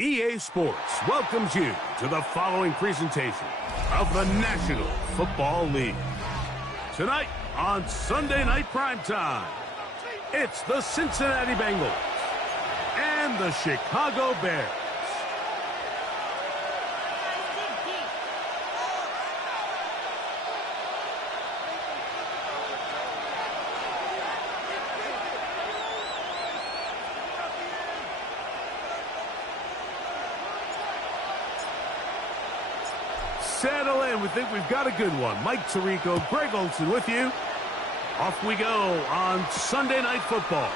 EA Sports welcomes you to the following presentation of the National Football League. Tonight on Sunday Night Primetime, it's the Cincinnati Bengals and the Chicago Bears. Settle in. We think we've got a good one. Mike Tirico, Greg Olson with you. Off we go on Sunday Night Football.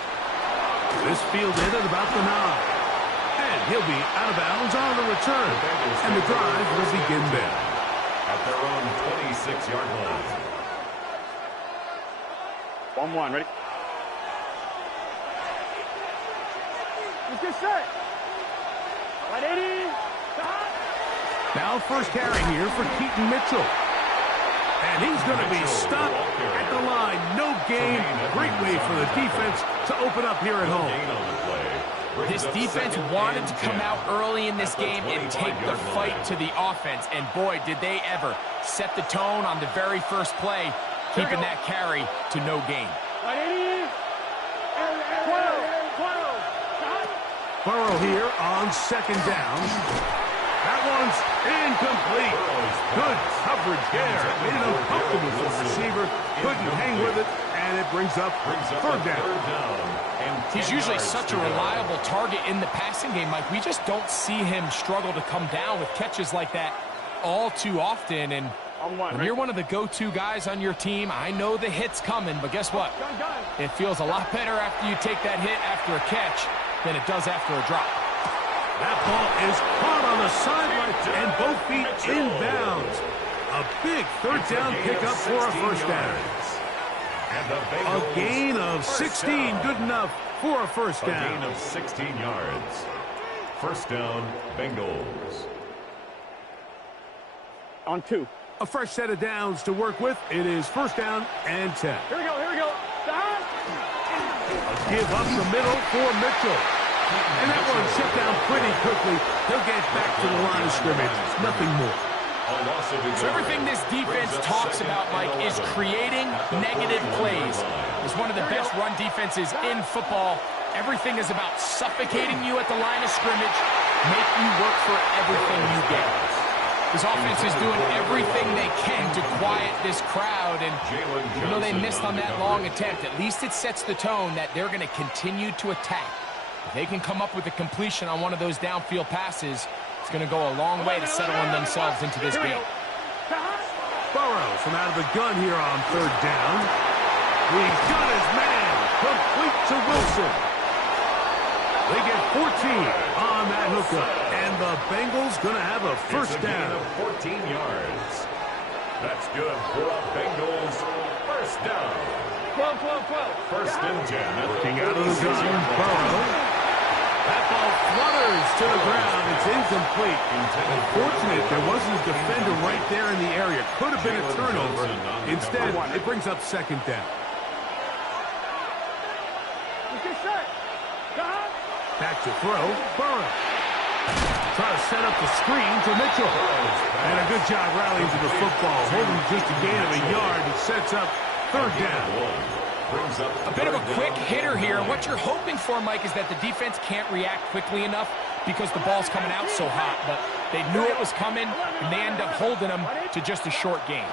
This field in at about the 9. And he'll be out of bounds on the return. And the drive will begin there. At their own 26-yard line. 1-1, ready? Let's get set. Right, 80. Now first carry here for Keaton Mitchell. And he's going to be stopped at the line. No gain. Great way for the defense to open up here at home. This defense wanted to come out early in this game and take the fight to the offense. And boy, did they ever set the tone on the very first play, keeping that carry to no gain. Burrow here on second down. That one's incomplete. Good coverage there. Made it uncomfortable for the receiver. Couldn't hang with it, and it brings up third down. He's usually such a reliable target in the passing game, Mike. We just don't see him struggle to come down with catches like that all too often. And when you're one of the go-to guys on your team, I know the hit's coming, but guess what? It feels a lot better after you take that hit after a catch than it does after a drop. That ball is caught on the sideline and both feet inbounds. A big third down pickup for a first down. A gain of 16, good enough for a first down. A gain of 16 yards. First down, Bengals. On 2. A fresh set of downs to work with. It is first down and 10. Here we go, here we go. A give up the middle for Mitchell. And that one shut down pretty quickly. He'll get back to the line of scrimmage. Nothing more. So everything this defense talks about, Mike, is creating negative plays. It's one of the best run defenses in football, Everything is about suffocating you at the line of scrimmage, make you work for everything you get. This offense is doing everything they can to quiet this crowd, and even though they missed on that long attempt, at least it sets the tone that they're going to continue to attack. If they can come up with a completion on one of those downfield passes, it's going to go a long way to settling themselves into this game. Burrows from out of the gun here on third down. He's got his man. Complete to Wilson. They get 14 on that hookup. And the Bengals going to have a first down. Of 14 yards. That's good for a Bengals first down. 12. First and 10. Looking out of the gun, Burrow. That ball flutters to the ground. It's incomplete. Unfortunate there wasn't a defender right there in the area. Could have been a turnover. Instead, it brings up second down. Back to throw. Burrow. Try to set up the screen to Mitchell. And a good job rallying to the football. Holding just a gain of a yard. It sets up third down. A bit of a quick hitter here. What you're hoping for, Mike, is that the defense can't react quickly enough because the ball's coming out so hot. But they knew it was coming, and they end up holding them to just a short gain.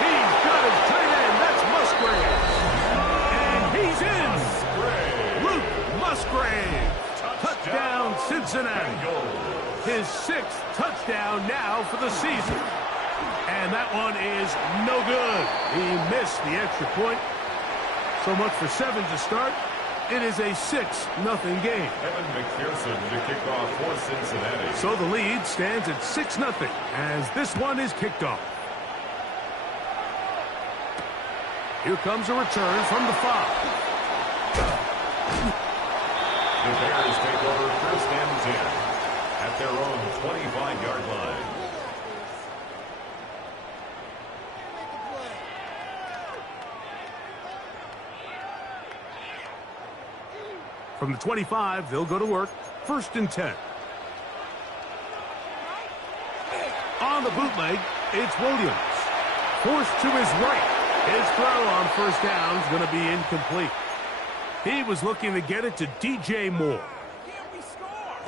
He's got his tight end. That's Musgrave. And he's in. Luke Musgrave. Touchdown, Cincinnati. His 6th touchdown now for the season. And that one is no good. He missed the extra point. So much for 7 to start. It is a 6-0 game. Evan McPherson to kick off for Cincinnati. So the lead stands at 6-0 as this one is kicked off. Here comes a return from the 5. The Bears take over first and 10 at their own 25-yard line. From the 25, they'll go to work. First and 10. On the bootleg, it's Williams. Forced to his right. His throw on first down is going to be incomplete. He was looking to get it to DJ Moore.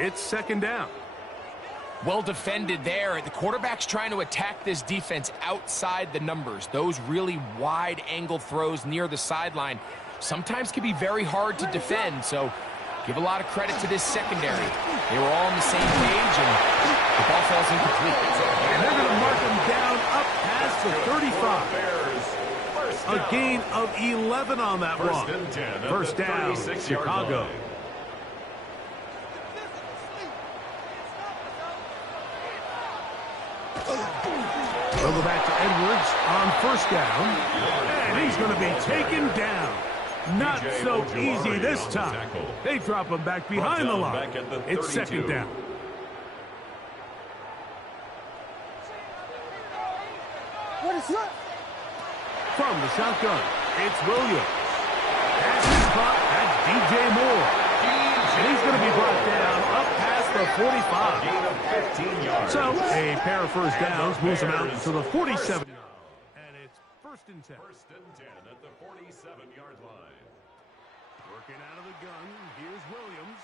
It's second down. Well defended there. The quarterback's trying to attack this defense outside the numbers. Those really wide angle throws near the sideline sometimes can be very hard to defend, so give a lot of credit to this secondary. They were all on the same page, and the ball falls incomplete. And they're going to mark him down up past the 35. A gain of 11 on that one. First down, Chicago. They'll go back to Edwards on first down, and he's going to be taken down. Not so easy this time. They drop him back behind the line. It's second down. What is that? From the shotgun, it's Williams. That's his spot. That's DJ Moore. And he's going to be brought down up past the 45. Gain of 15 yards. So a pair of first downs moves him out to the 47. And it's first and 10. First and 10 at the 47-yard line. Working out of the gun, here's Williams.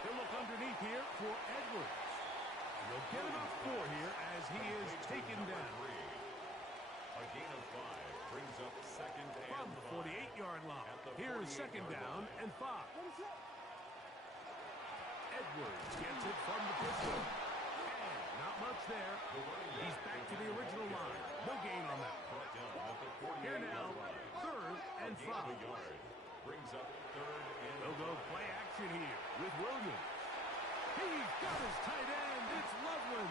He'll look underneath here for Edwards. He'll get enough for here as he is taken down. A gain of 5 brings up second From and the 48-yard line. Here's second down and 5. Edwards gets it from the pistol. And not much there. He's back to the original line. No gain on that. Here now, third and 5. Brings up third and They'll go play action here with Williams. He's got his tight end. It's Loveland.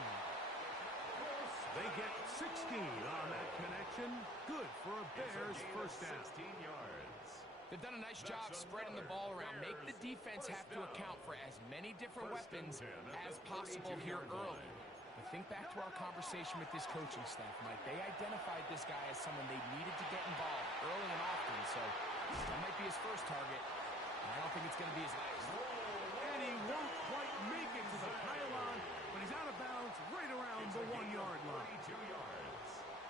They get 16 on that connection. Good for a Bears first down. 16 yards. They've done a nice job spreading the ball around. Make the defense have to account for as many different weapons as possible here early. But think back to our conversation with this coaching staff, Mike. They identified this guy as someone they needed to get involved early and often, so that might be his first target. I don't think it's going to be his last. And he won't quite make it to the pylon, but he's out of bounds right around the 1-yard line.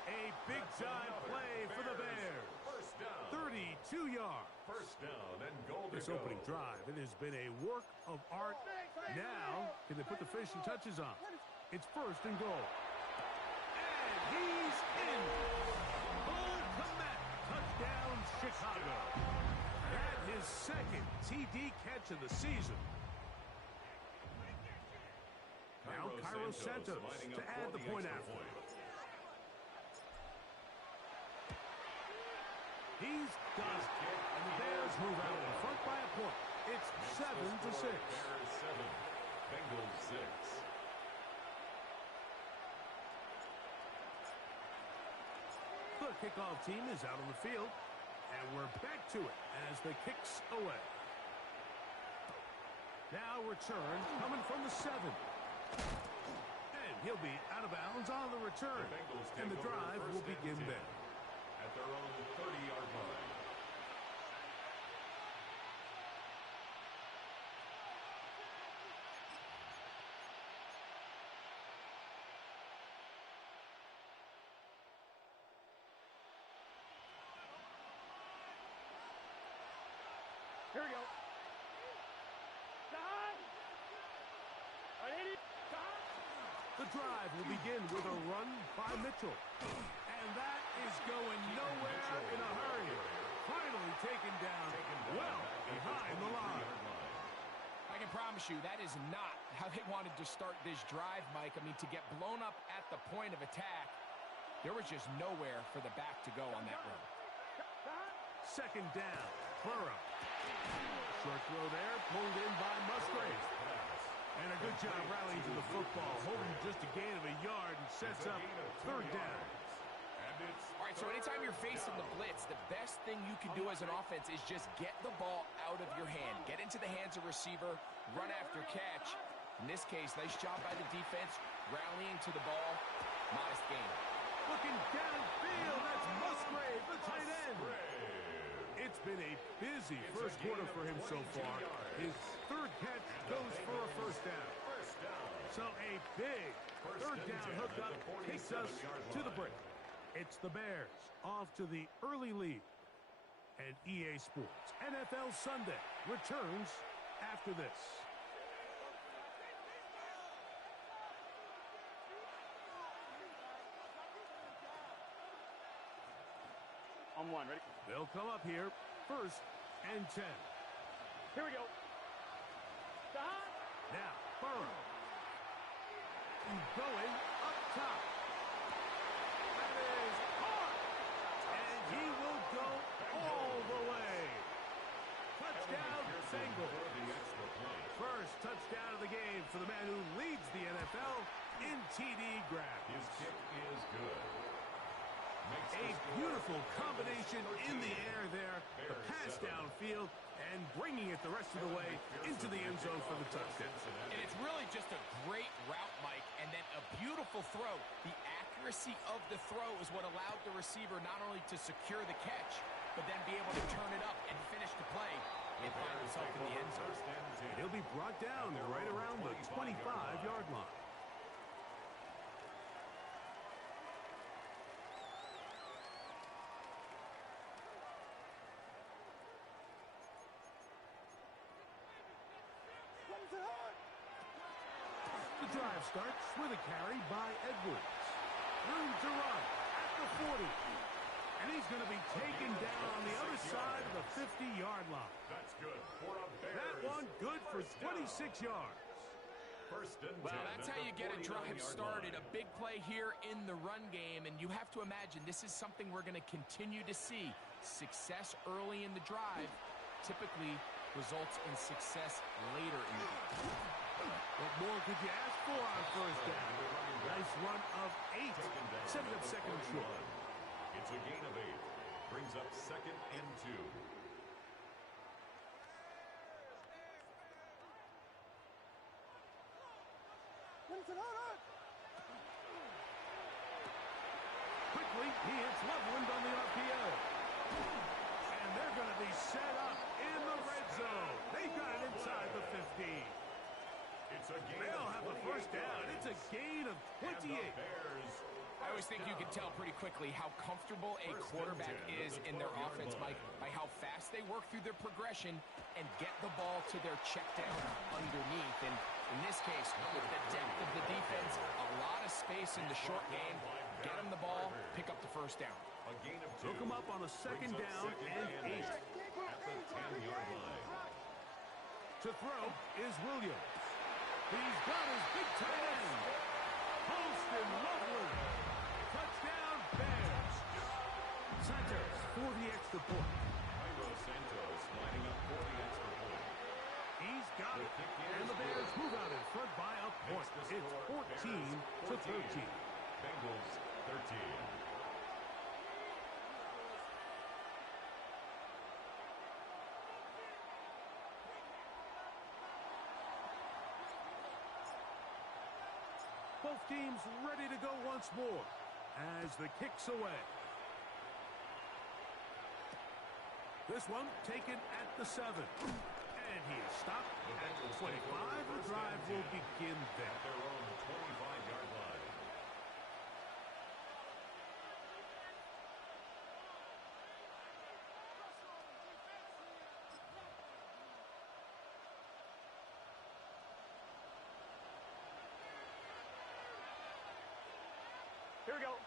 A big-time play for the Bears. First down. 32 yards. First down and goal to This go. opening drive, it has been a work of art. Now, can they put the finishing touches on? It's first and goal. And he's in. Bull Komet, touchdown Chicago. That his second TD catch of the season. Now Cairo Santos to add the point after. He's got it. And the Bears move out in front by a point. It's 7-6. Bears 7, Bengals 6. The kickoff team is out on the field, and we're back to it as the kick's away. Now return coming from the 7. And he'll be out of bounds on the return. And the drive will begin there. At their own 30-yard line. Here we go. The drive will begin with a run by Mitchell. And that is going nowhere in a hurry. Finally taken down well behind the line. I can promise you that is not how they wanted to start this drive, Mike. I mean, to get blown up at the point of attack, there was just nowhere for the back to go on that run. Second down, Burrow. Short throw there, pulled in by Musgrave. And a good job rallying to the football, holding just a gain of a yard and sets up third down. All right, so anytime you're facing the blitz, the best thing you can do as an offense is just get the ball out of your hand. Get into the hands of receiver, run after catch. In this case, nice job by the defense, rallying to the ball. Modest gain. Looking downfield, that's Musgrave, the tight end. It's been a busy first quarter for him so far. His third catch goes for a first down. So a big third down hookup takes us to the break. It's the Bears off to the early lead. And EA Sports NFL Sunday returns after this. On one, ready? They'll come up here, first and 10. Here we go. Now, Burrow. Going up top. That is caught. And he will go all the way. Touchdown, Bengals. First touchdown of the game for the man who leads the NFL in TD grabs. His kick is good. A beautiful combination in the air there, the pass downfield, and bringing it the rest of the way into the end zone for the touchdown. And it's really just a great route, Mike, and then a beautiful throw. The accuracy of the throw is what allowed the receiver not only to secure the catch, but then be able to turn it up and finish the play and find himself in the end zone. And he'll be brought down right around the 25-yard line. The drive starts with a carry by Edwards. Room to run at the 40. And he's going to be taken down on the other side of the 50-yard line. That's good for a Bears. That one good for 26 yards. First and 10. Well, that's how you get a drive started. A big play here in the run game, and you have to imagine this is something we're going to continue to see. Success early in the drive typically results in success later in the game. What more could you ask for on first down? Nice run of 8. Setting up second and short. It's a gain of 8. Brings up second and 2. Quickly, he hits Loveland on the RPO. And they're going to be set up in the red zone. They've got it inside the 15. It's a gain They'll of have the first down. It's a gain of 28. And the Bears I always think you can tell pretty quickly how comfortable a quarterback is in their offense, Mike, by how fast they work through their progression and get the ball to their check down underneath. And in this case, with the depth of the defense, a lot of space in the short game, get them the ball, pick up the first down. A gain of 2. Hook him up on a second down and 8. At the 10-yard line. To throw is Williams. He's got his big tight end. Holston Loveland. Touchdown, Bears. Santos for the extra point. Jairo Santos lining up for the extra point. He's got it. And the Bears move out in front by a point. It's 14-13. Bengals 13. Both teams ready to go once more as the kick's away. This one taken at the 7. And he is stopped at the 25. The drive will begin there. At their own 25-yard line. Here we go.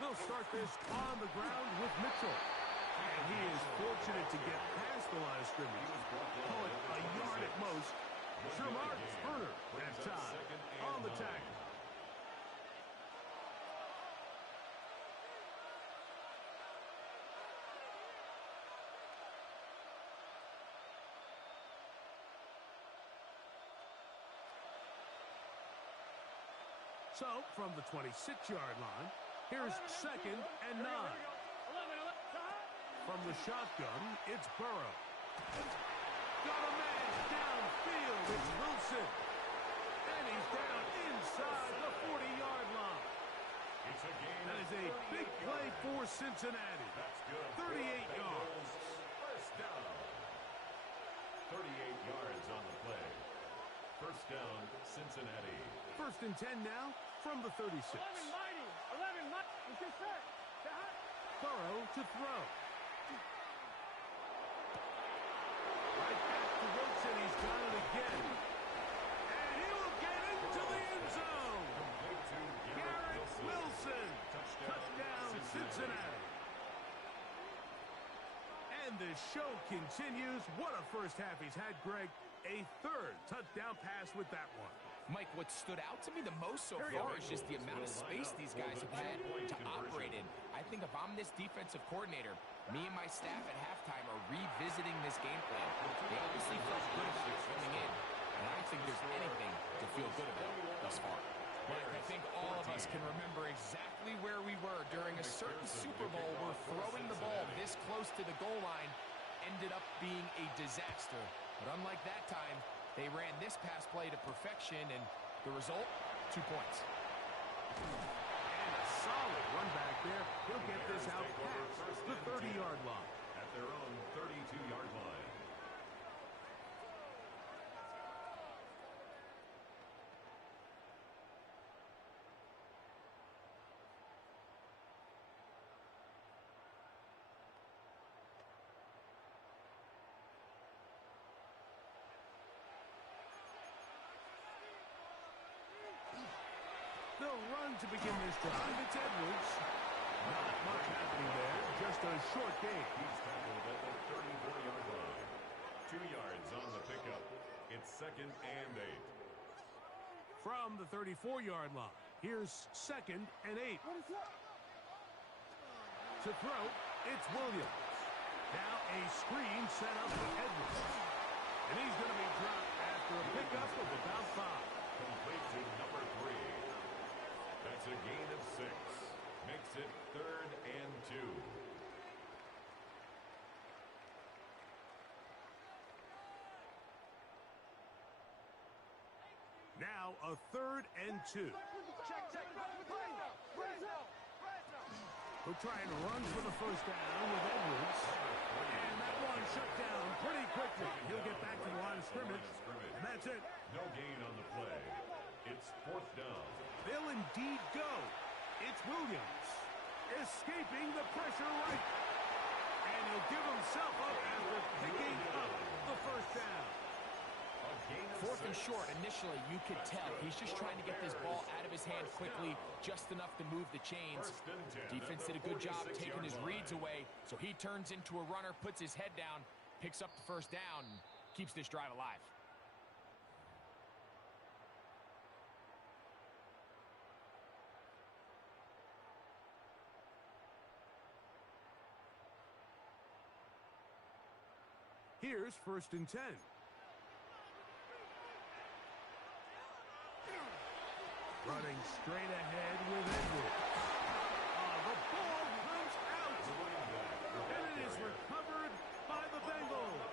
They'll start this on the ground with Mitchell. And he is fortunate to get past the line of scrimmage. Call it a yard at most. Shamar Turner that time on the tackle. So, from the 26-yard line, here's 2nd and 9. From the shotgun, it's Burrow. Got a man downfield. It's Wilson. And he's down inside the 40-yard line. It's a gain. That is a big play for Cincinnati. That's good. 38 yards. First down. 38 yards on the play. First down, Cincinnati. 1st and 10 now from the 36. 11 mighty. Get set. Burrow to throw. Right back to Wilson. He's got it again. And he will get into the end zone. Garrett Wilson. Touchdown, Cincinnati. And the show continues. What a first half he's had, Greg. A 3rd touchdown pass with that one. Mike, what stood out to me the most so far is just the amount of space these guys have had to operate in. I think if I'm this defensive coordinator, me and my staff at halftime are revisiting this game plan. They obviously felt good about it coming in, and I don't think there's anything to feel good about thus far. Mike, I think all of us can remember exactly where we were during a certain Super Bowl where throwing the ball this close to the goal line ended up being a disaster. But unlike that time, they ran this pass play to perfection, and the result, 2 points. And a solid run back there. He'll get this out past the 30-yard line. At their own 32-yard line. They'll run to begin this drive. It's Edwards. Not much happening there. Just a short gain. He's tackled at the 34-yard line. 2 yards on the pickup. It's 2nd and 8. From the 34-yard line, here's 2nd and 8. To throw, it's Williams. Now a screen set up for Edwards. And he's going to be dropped after a pickup of about 5. Complete to number 3. That's a gain of 6. Makes it 3rd and 2. Now a 3rd and 2. He'll try and run for the first down with Edwards. And that one shut down pretty quickly. He'll get back to the line of scrimmage. And that's it. No gain on the play. It's 4th down. They'll indeed go. It's Williams, escaping the pressure right. And he'll give himself up after picking up the first down. 4th and short. Initially, you could tell he's just trying to get this ball out of his hand quickly, just enough to move the chains. Defense did a good job taking his reads away, so he turns into a runner, puts his head down, picks up the first down, and keeps this drive alive. Here's 1st and 10. Running straight ahead with Edwards. The ball comes out. And it is recovered by the Bengals.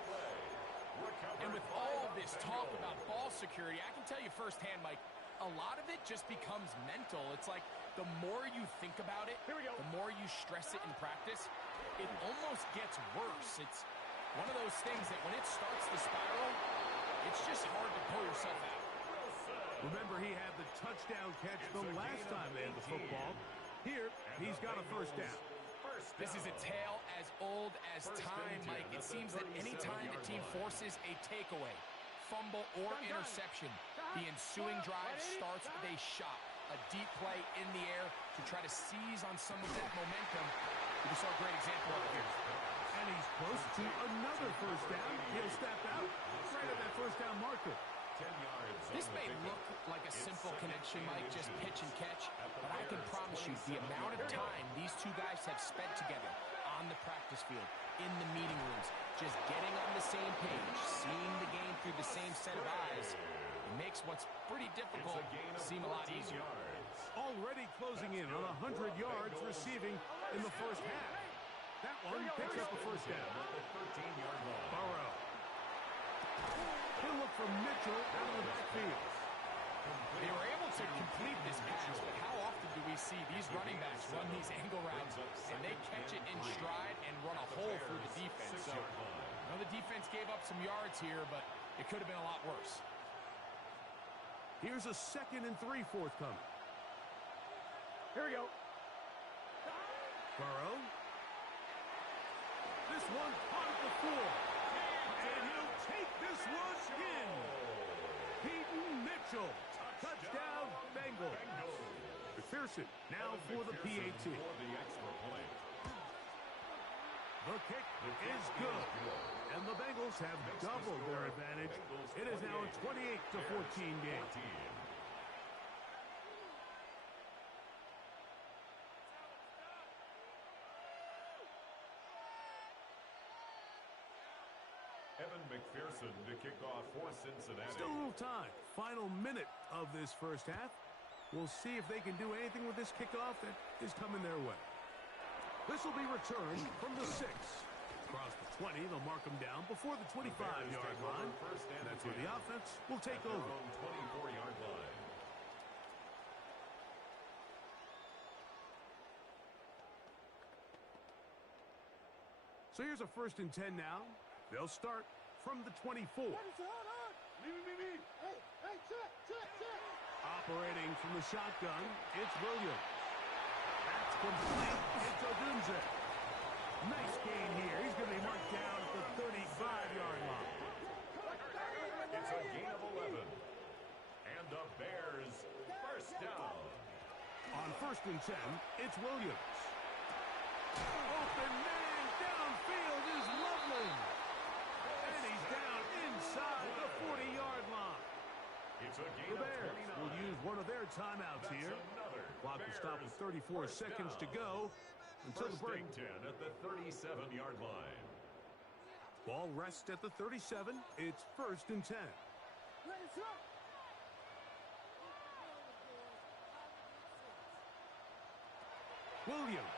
And with all this talk about ball security, I can tell you firsthand, Mike, a lot of it just becomes mental. It's like the more you think about it, the more you stress it in practice, it almost gets worse. It's one of those things that when it starts to spiral, it's just hard to pull yourself out. Remember, he had the touchdown catch the last time they had the football. Here, he's got a first down. This is a tale as old as time, Mike. It seems that any time the team forces a takeaway, fumble, or interception, the ensuing drive starts with a shot, a deep play in the air to try to seize on some of that momentum. We just saw a great example of it here. And he's close to another first down. He'll step out right at that first down marker. 10 yards. This may look like a simple connection, Mike, just pitch and catch, but I can promise you the amount of time these two guys have spent together on the practice field, in the meeting rooms, just getting on the same page, seeing the game through the same set of eyes, it makes what's pretty difficult seem a lot easier. Already closing in on 100 yards receiving in the first half. That one picks up the first down. Burrow. He'll look for Mitchell out of the backfield. They were able to complete this pass, but how often do we see these running backs run these angle routes and they catch it in stride and run a hole through the defense? So, I know the defense gave up some yards here, but it could have been a lot worse. Here's a 2nd and 3 forthcoming. Here we go. Burrow. This one caught at the 4. And he'll take this one in. Peyton Mitchell. Touchdown, Bengals. McPherson now for the PAT. The kick is good. And the Bengals have doubled their advantage. It is now a 28-14 game. Evan McPherson to kick off for Cincinnati. Still a little time. Final minute of this first half. We'll see if they can do anything with this kickoff that is coming their way. This will be returned from the 6. Across the 20, they'll mark them down before the 25-yard line. That's where the offense will take over. 24-yard line. So here's a 1st and 10 now. They'll start from the 24. Operating from the shotgun, it's Williams. That's complete. It's Odunze. Nice gain here. He's going to be marked down at the 35-yard line. It's a gain of 11. And the Bears first down. On 1st and 10, it's Williams. Open man downfield is Loveland. And he's down inside the 40-yard line. It's a gain The Bears will use one of their timeouts here. Clock will stop with 34 seconds to go until the break. 10 at the 37-yard line. Ball rests at the 37. It's 1st and 10. Williams.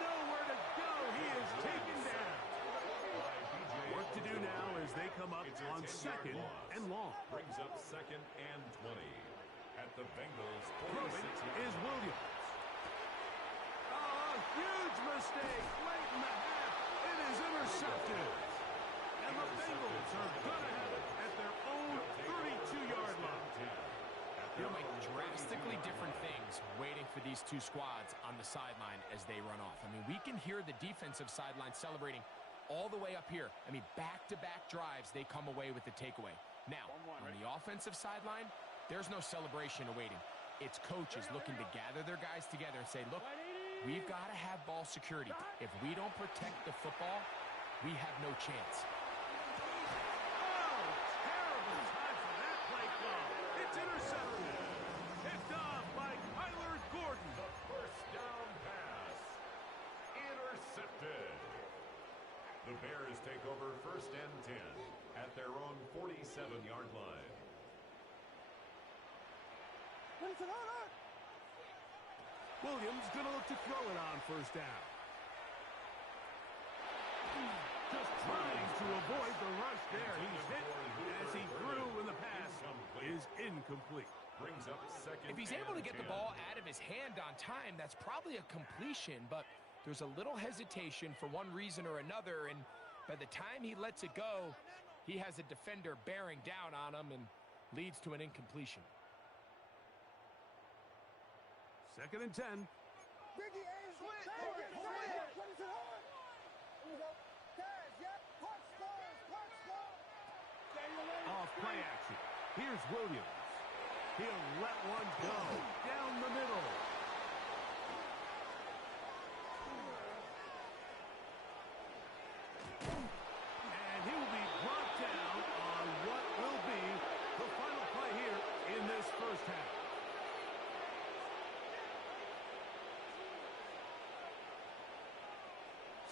Nowhere to go. He is taken down. Work to do now as they come up on 2nd and long. Brings up 2nd and 20 at the Bengals. Throwing is Williams. Oh, a huge mistake late in the half. It is intercepted. And the Bengals are going to have it at their own 32-yard different things waiting for these two squads on the sideline as they run off. I mean, we can hear the defensive sideline celebrating all the way up here. I mean, back-to-back drives, they come away with the takeaway. Now, on the offensive sideline, there's no celebration awaiting. It's coaches looking to gather their guys together and say, look, we've got to have ball security. If we don't protect the football, we have no chance. Oh, terrible time for that play call. It's intercepted. Picked off by Kyler Gordon. The first down pass. Intercepted. The Bears take over 1st and 10 at their own 47-yard line. Williams going to look to throw it on 1st down. Just trying to avoid the rush there. He's hit as he threw, and the pass is incomplete. Brings up 2nd. If he's able to get the ball out of his hand on time, that's probably a completion, but there's a little hesitation for one reason or another, and by the time he lets it go, he has a defender bearing down on him and leads to an incompletion. 2nd and 10. Off play action. Here's Williams. He'll let one go down the middle. And he will be brought down on what will be the final play here in this 1st half.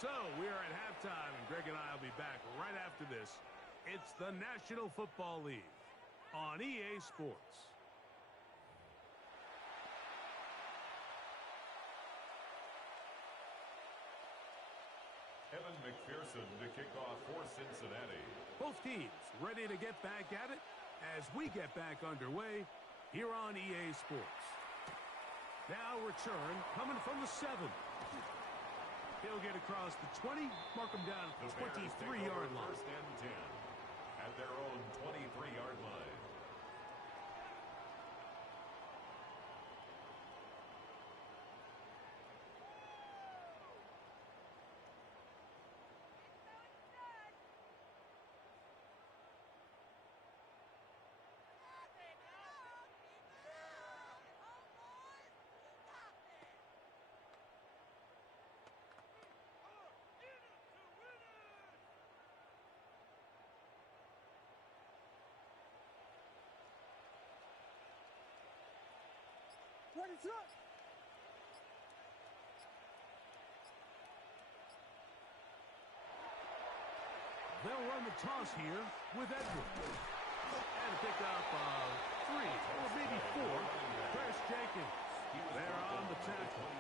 So we are at halftime, and Greg and I will be back right after this. It's the National Football League on EA Sports. Evan McPherson to kick off for Cincinnati. Both teams ready to get back at it as we get back underway here on EA Sports. Now return coming from the 7. He'll get across the 20, mark him down at the 23-yard line. 1st and 10 at their own 23-yard line. They'll run the toss here with Edwards. And pick up 3 or maybe 4. Chris Jenkins. They're on the tackle.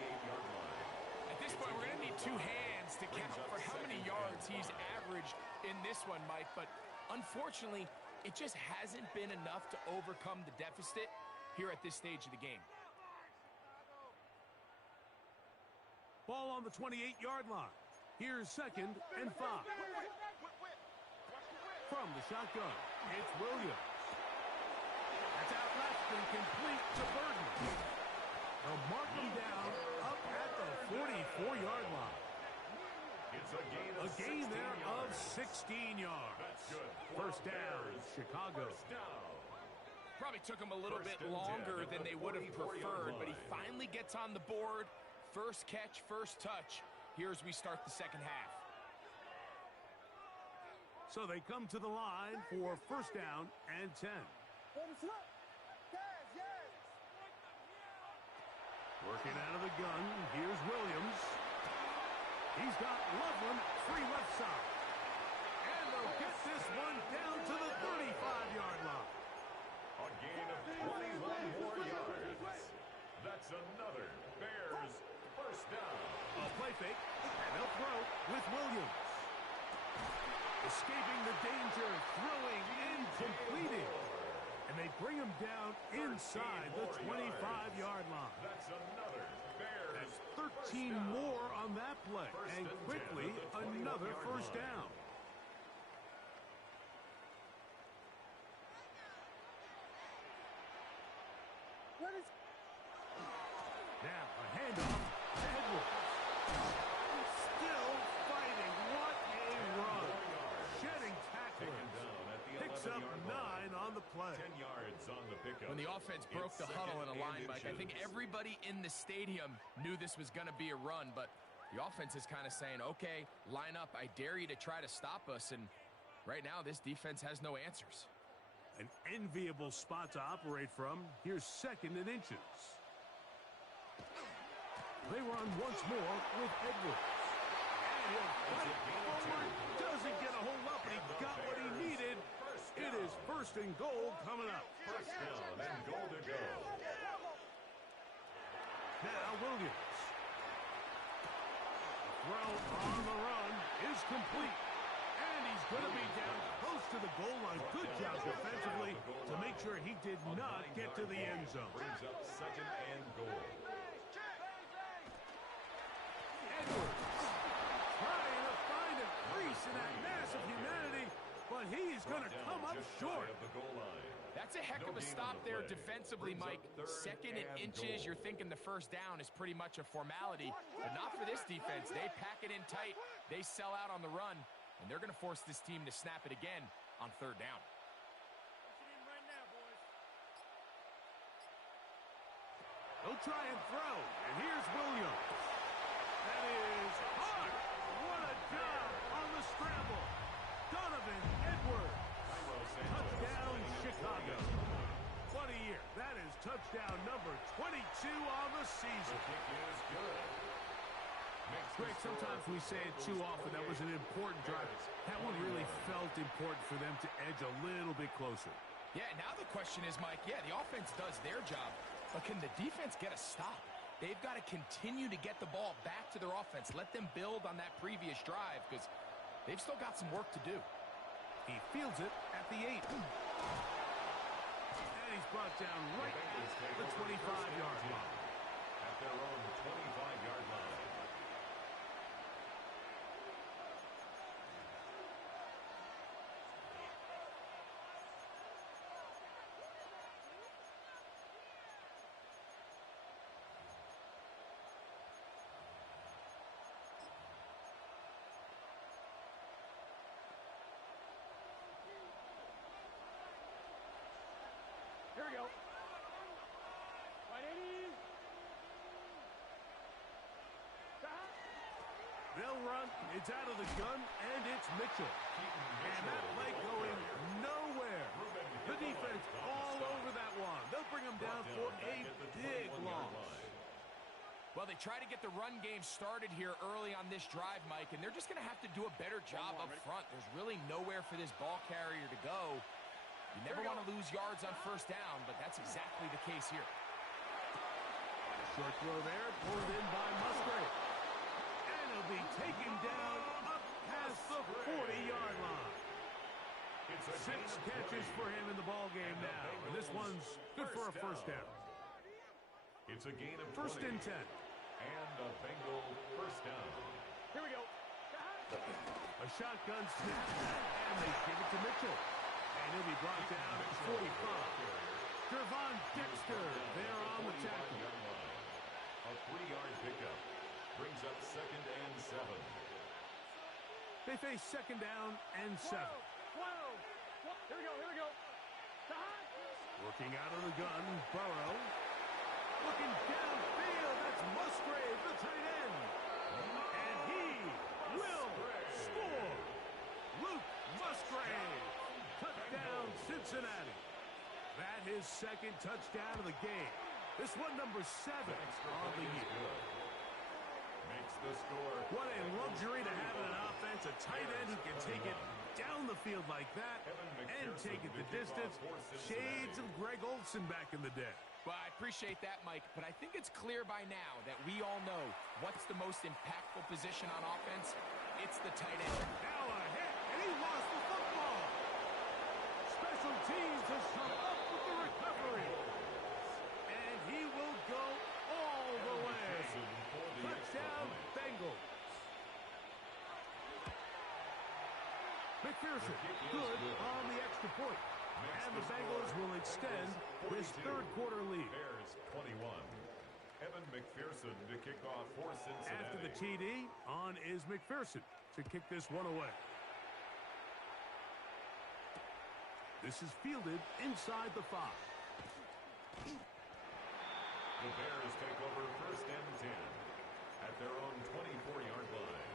At this point, we're going to need 2 hands to count for how many yards he's averaged in this one, Mike. But unfortunately, it just hasn't been enough to overcome the deficit here at this stage of the game. Ball on the 28-yard line. Here's 2nd and 5. From the shotgun, it's Williams. That's out left and complete to Burton. They'll mark him down up at the 44-yard line. It's a gain there of 16 yards. That's good. 1st down, Chicago. 1st down. Probably took him a little bit longer than they would have preferred, but he finally gets on the board. First catch, first touch. Here as we start the 2nd half. So they come to the line for 1st down and 10. Working out of the gun, here's Williams. He's got Loveland free left side. And they'll get this one down to the 35-yard line. A gain of 21 more yards. That's another Bears 1st down. A play fake, and they'll throw with Williams. Escaping the danger, throwing in, completing. And they bring him down inside the 25-yard line. That's another Bears. That's 13 more on that play. And quickly, another 1st down. of 9 on the play. 10 yards on the pickup. When the offense broke the huddle in a line, Mike, I think everybody in the stadium knew this was going to be a run, but the offense is kind of saying, okay, line up. I dare you to try to stop us, and right now this defense has no answers. An enviable spot to operate from. Here's 2nd and inches. They run once more with Edwards. And he'll fight forward. Doesn't get a hold up, but he got what he needed. It is 1st and goal coming up. 1st down and goal to go. Now Williams. Throw on the run is complete. And he's going to be down close to the goal line. Good job defensively to make sure he did not get to the end zone. Brings up 2nd and goal. Edwards trying to find a crease in that mass of humanity, but he's going to come up short. Of the goal line. That's a heck of a stop there defensively, Mike. 2nd and inches, you're thinking the 1st down is pretty much a formality, but not for this defense. They pack it in tight. They sell out on the run, and they're going to force this team to snap it again on 3rd down. They'll try and throw, and here's Williams. That is hard. What a job on the scramble. Donovan Edwards. Touchdown, Chicago. What a year. That is touchdown number 22 on the season. The kick is good. Greg, sometimes we say it too often. That was an important drive. That one really felt important for them to edge a little bit closer. Yeah, now the question is, Mike, yeah, the offense does their job, but can the defense get a stop? They've got to continue to get the ball back to their offense. Let them build on that previous drive because they've still got some work to do. He fields it at the 8. And he's brought down right at the 25-yard line. At their own 25-yard line. Here we go. 180. They'll run. It's out of the gun, and it's Mitchell. And that play going nowhere. The defense all over that one. They'll bring him down for a big loss. Well, they try to get the run game started here early on this drive, Mike, and they're just going to have to do a better job up front. There's really nowhere for this ball carrier to go. You never want to lose yards on 1st down, but that's exactly the case here. Short throw there, pulled in by Musgrave. And he'll be taken down up past the 40-yard line. 6 catches for him in the ball game now. And this one's good for a 1st down. It's a gain of 1st and 10. And a Bengal 1st down. Here we go. A shotgun snap, and they give it to Mitchell. And he'll be brought down at 45. Gervon Dexter there on the tackle. A 3-yard pickup brings up 2nd and 7. They face 2nd down and 7. 12. Here we go. Here we go. Working out of the gun, Burrow. Looking downfield, that's Musgrave, the tight end. And he will score. Luke Musgrave. Touchdown, Cincinnati. That is 2nd touchdown of the game. This one number 7 on the year. Makes the score. What a luxury to have in an offense. A tight end who can take it down the field like that and take it the distance. Shades of Greg Olsen back in the day. Well, I appreciate that, Mike, but I think it's clear by now that we all know what's the most impactful position on offense. It's the tight end. Now a hit, and he lost the football. Special teams has come up with the recovery. And he will go all the way. Touchdown, Bengals. McPherson, good on the extra point. And the Bengals will extend this 3rd quarter lead. Bears 21. Evan McPherson to kick off for Cincinnati. After the TD, on is McPherson to kick this one away. This is fielded inside the 5. The Bears take over 1st and 10 at their own 24-yard line.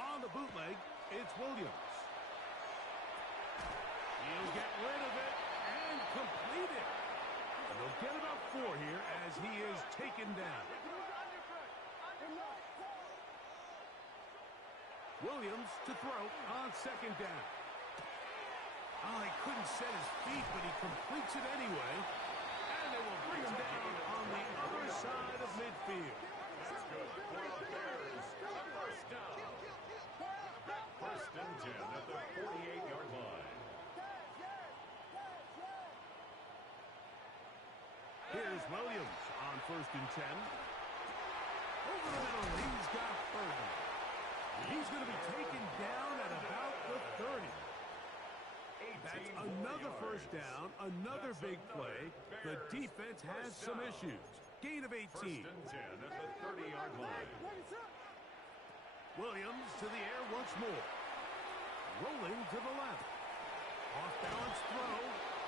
On the bootleg, it's Williams. He'll get rid of it and complete it. And they'll get about 4 here as he is taken down. Williams to throw on 2nd down. Oh, he couldn't set his feet, but he completes it anyway. And they will bring him down on the other side of midfield. That's good for the Bears. 1st down. 1st and 10 at the 48-yard line. Here's Williams on 1st and 10. Over the middle, he's got Burton. He's going to be taken down at about the 30. That's another 1st down, another big play. The defense has some issues. Gain of 18. 1st and 10 at the 30-yard line. Williams to the air once more. Rolling to the left. Off-balance throw.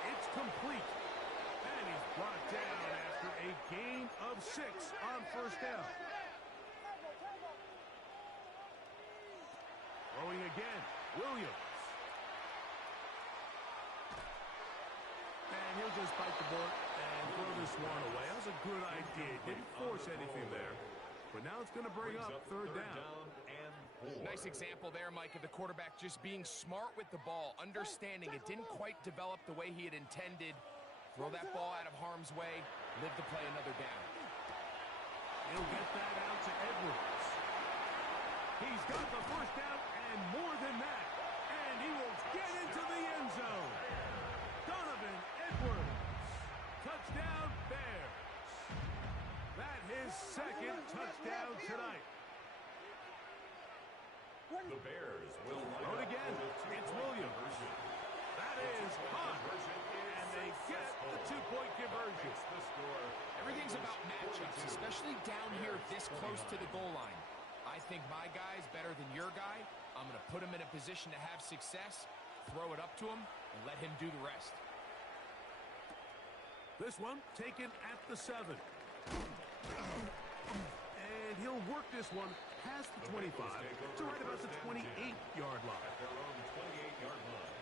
It's complete. And he's brought down after a gain of 6 on 1st down. Throwing again. Williams. And he'll just bite the bullet and throw this one away. That was a good idea. Didn't force anything there. But now it's going to bring up 3rd down. And 4. Nice example there, Mike, of the quarterback just being smart with the ball, understanding it didn't quite develop the way he had intended. Throw that ball out of harm's way, live to play another down. He'll get that out to Edwards. He's got the 1st down and more than that. And he will get into the end zone. Donovan Edwards. Touchdown Bears. That his 2nd touchdown tonight. The Bears will Throw it again. It's Williams. That is hot. And they get the 2-point conversion. The score. Everything's about matchups, especially down here this close to the goal line. I think my guy's better than your guy. I'm going to put him in a position to have success, throw it up to him, and let him do the rest. This one taken at the 7. And he'll work this one past the 25 to right about the 28-yard line. At their own 28-yard line.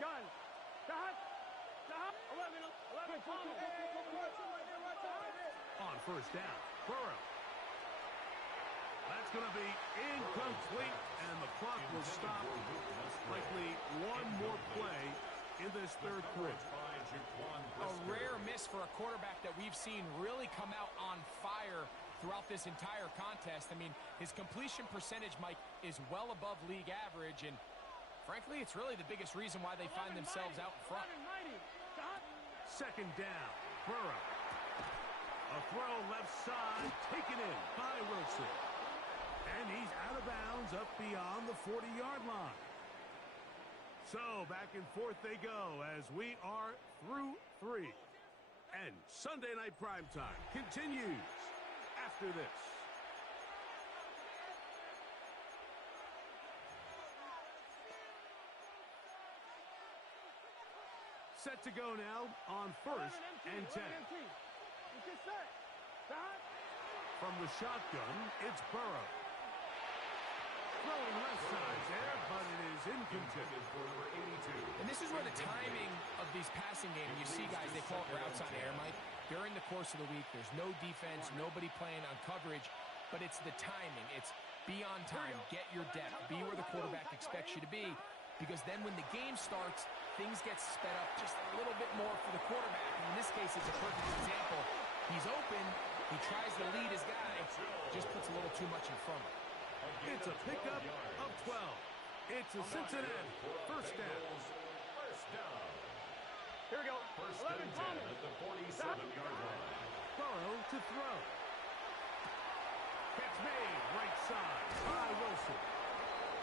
Gun. Stop. 11. On 1st down, Burrow. That's going to be incomplete, and the clock will stop. Likely one more play in this 3rd quarter. A rare miss for a quarterback that we've seen really come out on fire throughout this entire contest. I mean, his completion percentage, Mike, is well above league average, and frankly, it's really the biggest reason why they find themselves out in front. 2nd down, Burrow. A throw left side, taken in by Wilson. And he's out of bounds up beyond the 40-yard line. So back and forth they go as we are through 3. And Sunday Night Primetime continues after this. Set to go now on 1st and 10. From the shotgun, it's Burrow. Throwing left side there, but it is incomplete. And this is where the timing of these passing games, you see guys, they call it routes on air, Mike. During the course of the week, there's no defense, nobody playing on coverage, but it's the timing. It's be on time, get your depth, be where the quarterback expects you to be, because then when the game starts, things get sped up just a little bit more for the quarterback. And in this case, it's a perfect example. He's open, he tries to lead his guy, just puts a little too much in front of him. It's a pickup of 12. It's a Cincinnati 1st down. Here we go. 1st and 10 at the 47-yard line. Burrow to throw. Catch made, right side by Wilson.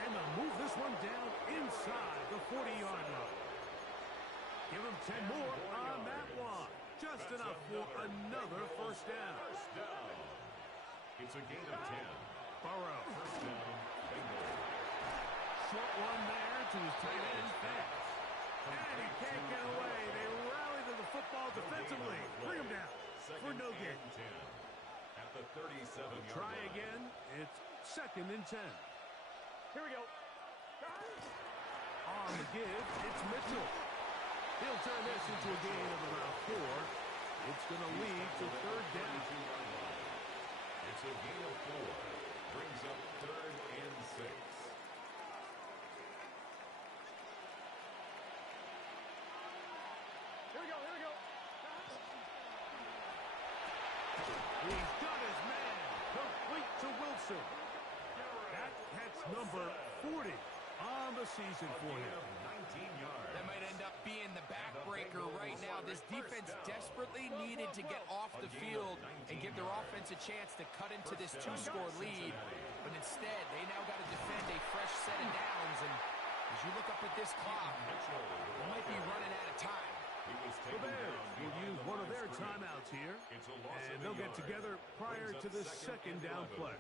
And they'll move this one down inside the 40-yard line. Give him 10 more on that one. Just enough for another first down. First down. It's a gain of 10. Burrow. First down, Bengals. Short one there to his tight end, fast. And he can't get away. They rally to the football defensively. Bring him down for no gain. At the 37-yard Try line. again. It's 2nd and 10. Here we go. On the give, it's Mitchell. He'll turn this into a gain of about 4. It's going to lead to 3rd down. It's a gain of 4. Brings up 3rd and 6. Here we go. Here we go. He's got his man. Complete to Wilson. That's number 40 on the season for him. 19 yards. That might end up being the backbreaker right now. This defense desperately needed to get off the field and give their offense a chance to cut into this 2-score lead. But instead, they now got to defend a fresh set of downs. And as you look up at this clock, they might be running out of time. The Bears will use one of their timeouts here, and they'll get together prior to the 2nd down play.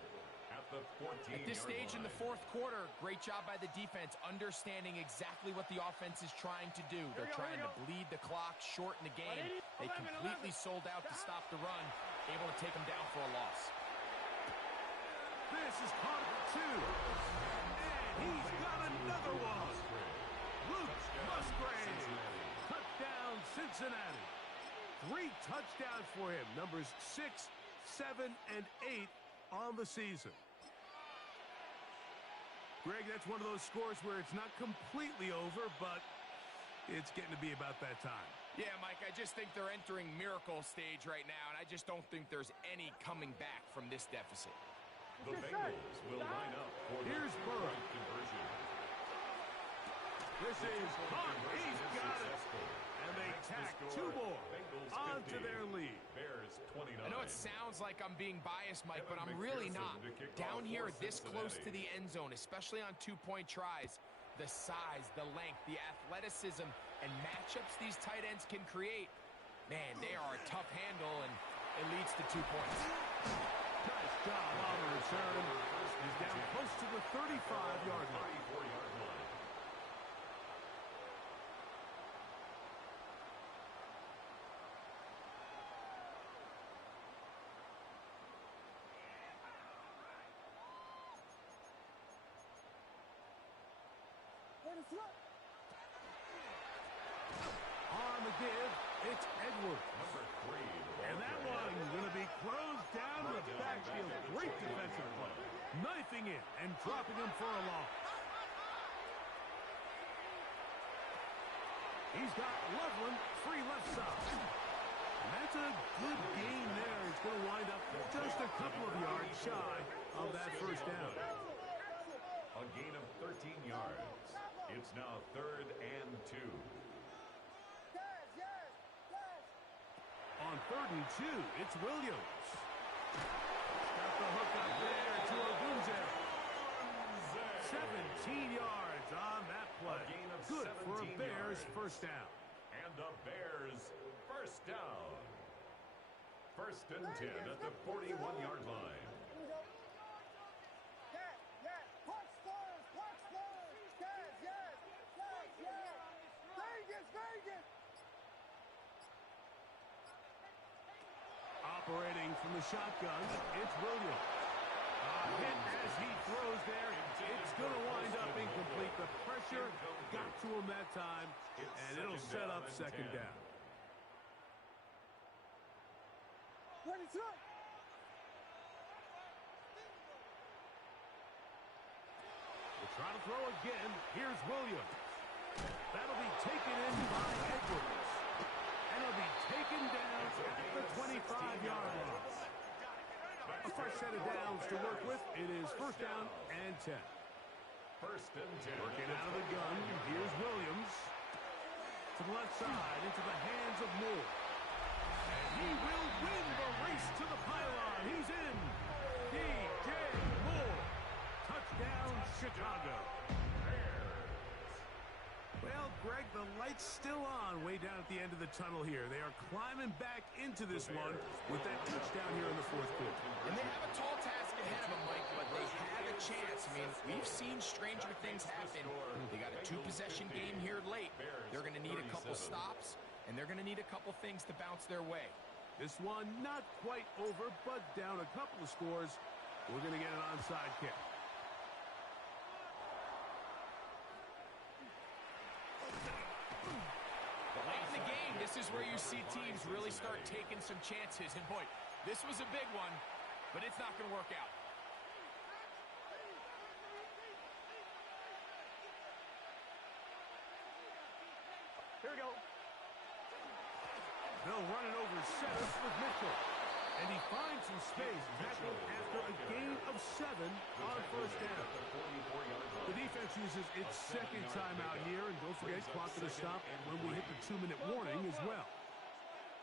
At this stage in the 4th quarter, great job by the defense, understanding exactly what the offense is trying to do. They're trying to bleed the clock, shorten the game. They completely sold out to stop the run, able to take them down for a loss. This is caught at 2. And he's got another one. Luke Musgrave. Touchdown, Cincinnati. 3 touchdowns for him. Numbers 6, 7, and 8 on the season. Greg, that's one of those scores where it's not completely over, but it's getting to be about that time. Yeah, Mike, I just think they're entering miracle stage right now, and I just don't think there's any coming back from this deficit. The Bengals will line up for Here's the Burrow. conversion. This is Hunt. He's got it. And they tack 2 more onto their lead. Bears 29. I know it sounds like I'm being biased, Mike, but I'm really not. Down here this close to the end zone, especially on 2-point tries, the size, the length, the athleticism, and matchups these tight ends can create, man, they are a tough handle, and it leads to 2 points. Nice job on the return. He's down close to the 35-yard line. 34-yard line. On the give, it's Edwards. Number 3. And that one going to be closed down in the backfield. Great defensive play. Knifing it and dropping him for a loss. He's got Loveland free left side. And that's a good gain there. It's going to wind up just a couple of yards shy of that first down. A gain of 13 yards. It's now 3rd and 2. On 3rd and 2, it's Williams. Got the hook up there to Ogunze. 17 yards on that play. A gain of Good for a 17 Bears yards. first down. And the Bears first down. 1st and 10 at the 41-yard line. Operating from the shotgun, it's Williams. Hit as he throws there. It's going to wind up incomplete. The pressure got to him that time, and it'll set up 2nd down. We'll try to throw again. Here's Williams. That'll be taken in by Edwards. And it'll be taken down at the 25-yard line. A fresh set of downs to work with. It is 1st down and 10. 1st and 10. Working out of the gun. Here's Williams. To left side into the hands of Moore. And he will win the race to the pylon. He's in. DJ Moore. Touchdown, Chicago. Well, Greg, the light's still on way down at the end of the tunnel here. They are climbing back into this one with that touchdown here in the fourth quarter. And they have a tall task ahead of them, Mike, but they have a chance. I mean, we've seen stranger things happen. They got a two-possession game here late. They're going to need a couple stops, and they're going to need a couple things to bounce their way. This one not quite over, but down a couple of scores. We're going to get an onside kick. Late in the game, this is where you see teams really start taking some chances. And boy, this was a big one, but it's not going to work out. Here we go. They'll run it over center with Mitchell. And he finds some space tackled after a gain of 7 on first down. The defense uses its second timeout here, and don't forget, clock to stop when we hit the 2-minute warning as well.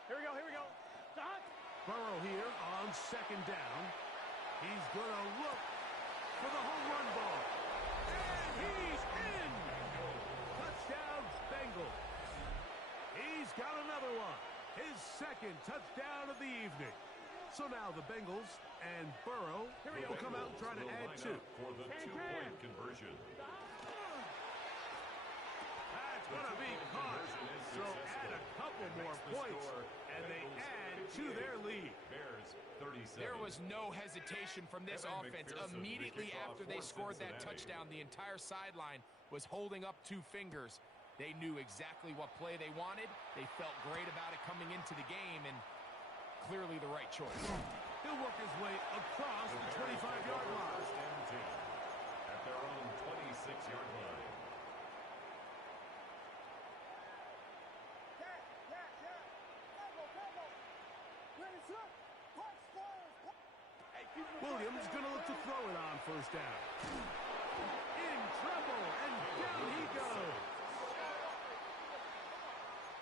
Here we go, here we go. Stop. Burrow here on second down. He's going to look for the home run ball. And he's in! Touchdown, Bengals. He's got another one. His second touchdown of the evening. So now the Bengals and Burrow will come out and try to add 2. For the two-point conversion. That's going to be caught. So add a couple more points, and they add to their lead. Bears 37. There was no hesitation from this offense. Immediately after they scored that touchdown, the entire sideline was holding up 2 fingers. They knew exactly what play they wanted. They felt great about it coming into the game, and clearly the right choice. He'll work his way across the 25-yard line. First and 10 at their own 26-yard line. Williams going to look to throw it on first down. In trouble, and down he goes.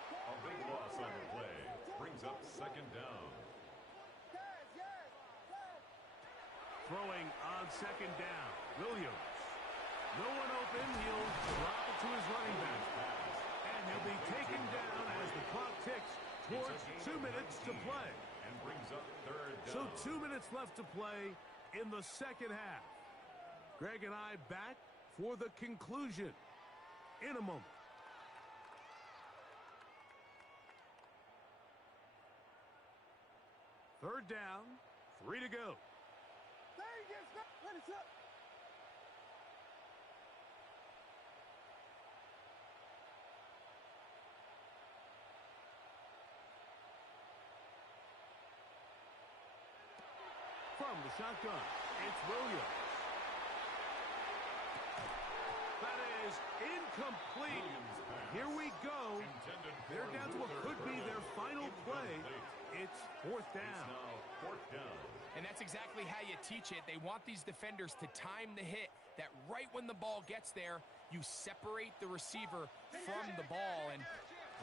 A big loss on the play. Brings up second down. Throwing on second down. Williams. No one open. He'll drop it to his running back. And he'll be taken down as the clock ticks towards 2 minutes to play. And brings up third down. So 2 minutes left to play in the second half. Greg and I back for the conclusion in a moment. Third down, 3 to go. From the shotgun, it's Williams. That is incomplete. Here we go. They're down to what could be their final play. It's fourth down. And that's exactly how you teach it. They want these defenders to time the hit, that right when the ball gets there, you separate the receiver from the ball. And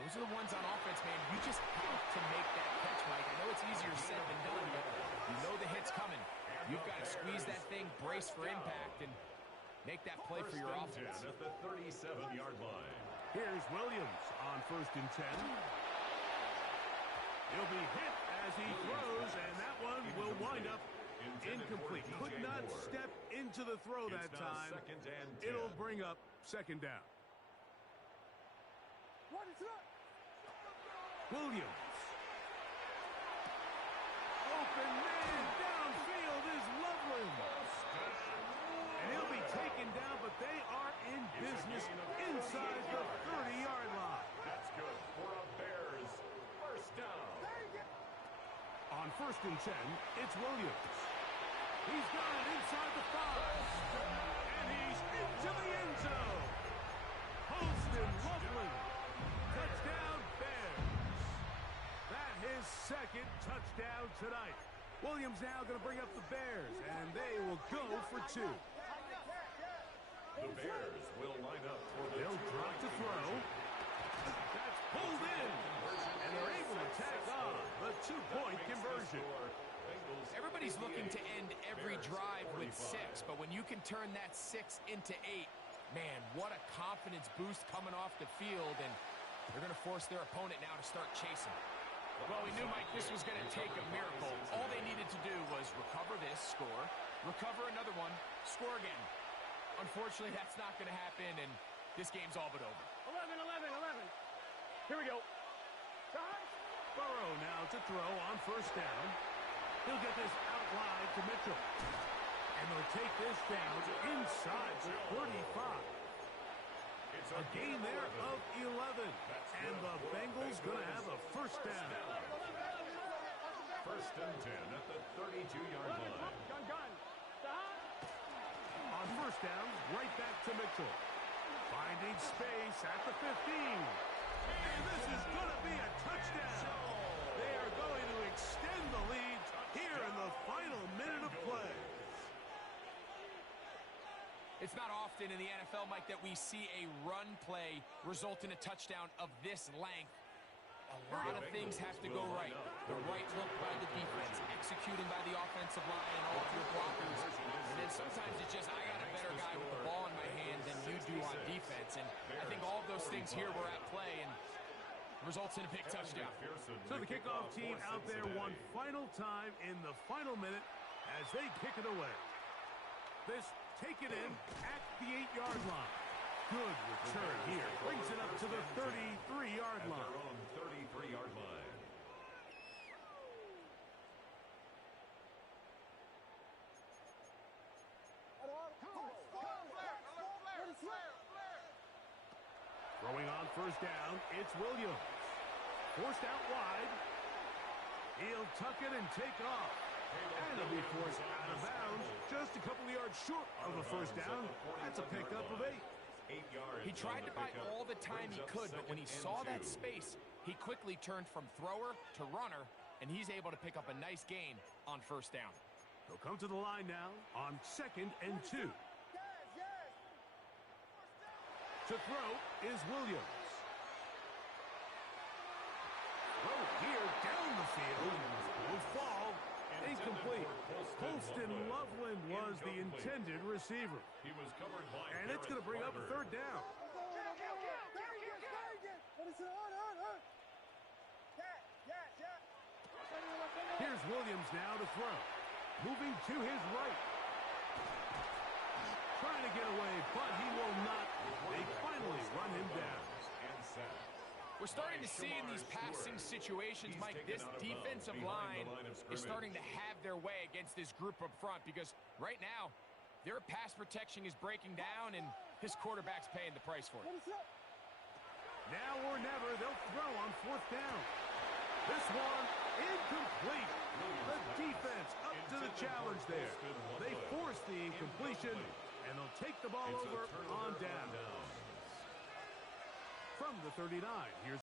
those are the ones on offense, man. You just have to make that catch, Mike. I know it's easier said than done, but you know the hit's coming. You've got to squeeze that thing, brace for impact, and make that play for your offense. At the 37-yard line. Here's Williams on first and 10. He'll be hit as he throws, and that one will wind up incomplete. Could not step into the throw that time. It'll bring up second down. Williams. Open man downfield is Loveland. And he'll be taken down, but they are in business inside the 30-yard line. That's good for a Bears first down. On first and 10, it's Williams. He's got it inside the 5. And he's into the end zone. Holston Loveland. Touchdown, Bears. That his second touchdown tonight. Williams now going to bring up the Bears, and they will go for 2. The Bears will line up for the They'll drop to throw. That's Nobody's looking to end every drive with 6, but when you can turn that 6 into 8, man, what a confidence boost coming off the field, and they're going to force their opponent now to start chasing. Well, we knew, Mike, this was going to take a miracle. All they needed to do was recover this, score, recover another one, score again. Unfortunately, that's not going to happen, and this game's all but over. 11. Here we go. Burrow now to throw on first down. He'll get this out wide to Mitchell. And they'll take this down inside the 35. A gain there of 11. And the Bengals going to have a first down. First and 10 at the 32-yard line. Gun. On first down, right back to Mitchell. Finding space at the 15. And this is going to be a touchdown. They are going to extend the lead here in the final minute of play. It's not often in the NFL, Mike, that we see a run play result in a touchdown of this length. A lot of things have to go right. The right look by the defense, executing by the offensive line and all of your blockers. And then sometimes it's just, I got a better guy with the ball in my hand than you do on defense. And I think all of those things here were at play and results in a big touchdown. So the kickoff team out there one final time in the final minute as they kick it away. This take it in at the 8-yard line. Good return here. Brings it up to the 33-yard line. At their own 33-yard line. Throwing on first down, it's Williams. Forced out wide. He'll tuck it and take off. And he'll be forced out of bounds. Just a couple of yards short of a first down. That's a pickup of 8. 8 yards. He tried to buy all the time he could, but when he saw that space, he quickly turned from thrower to runner, and he's able to pick up a nice gain on first down. He'll come to the line now on 2nd and 2. To throw is Williams. Throw here down the field. Will fall. Incomplete. Colston Loveland was the intended receiver. He was covered by And it's going to bring up a third down. Here's Williams now to throw. Moving to his right. Trying to get away, but he will not. They finally run him down. We're starting to see in these passing situations, Mike, this defensive line is starting to have their way against this group up front because right now, their pass protection is breaking down and his quarterback's paying the price for it. Now or never, they'll throw on fourth down. This one, incomplete. The defense up to the challenge there. They force the incompletion, and they'll take the ball over on down. From the 39, here's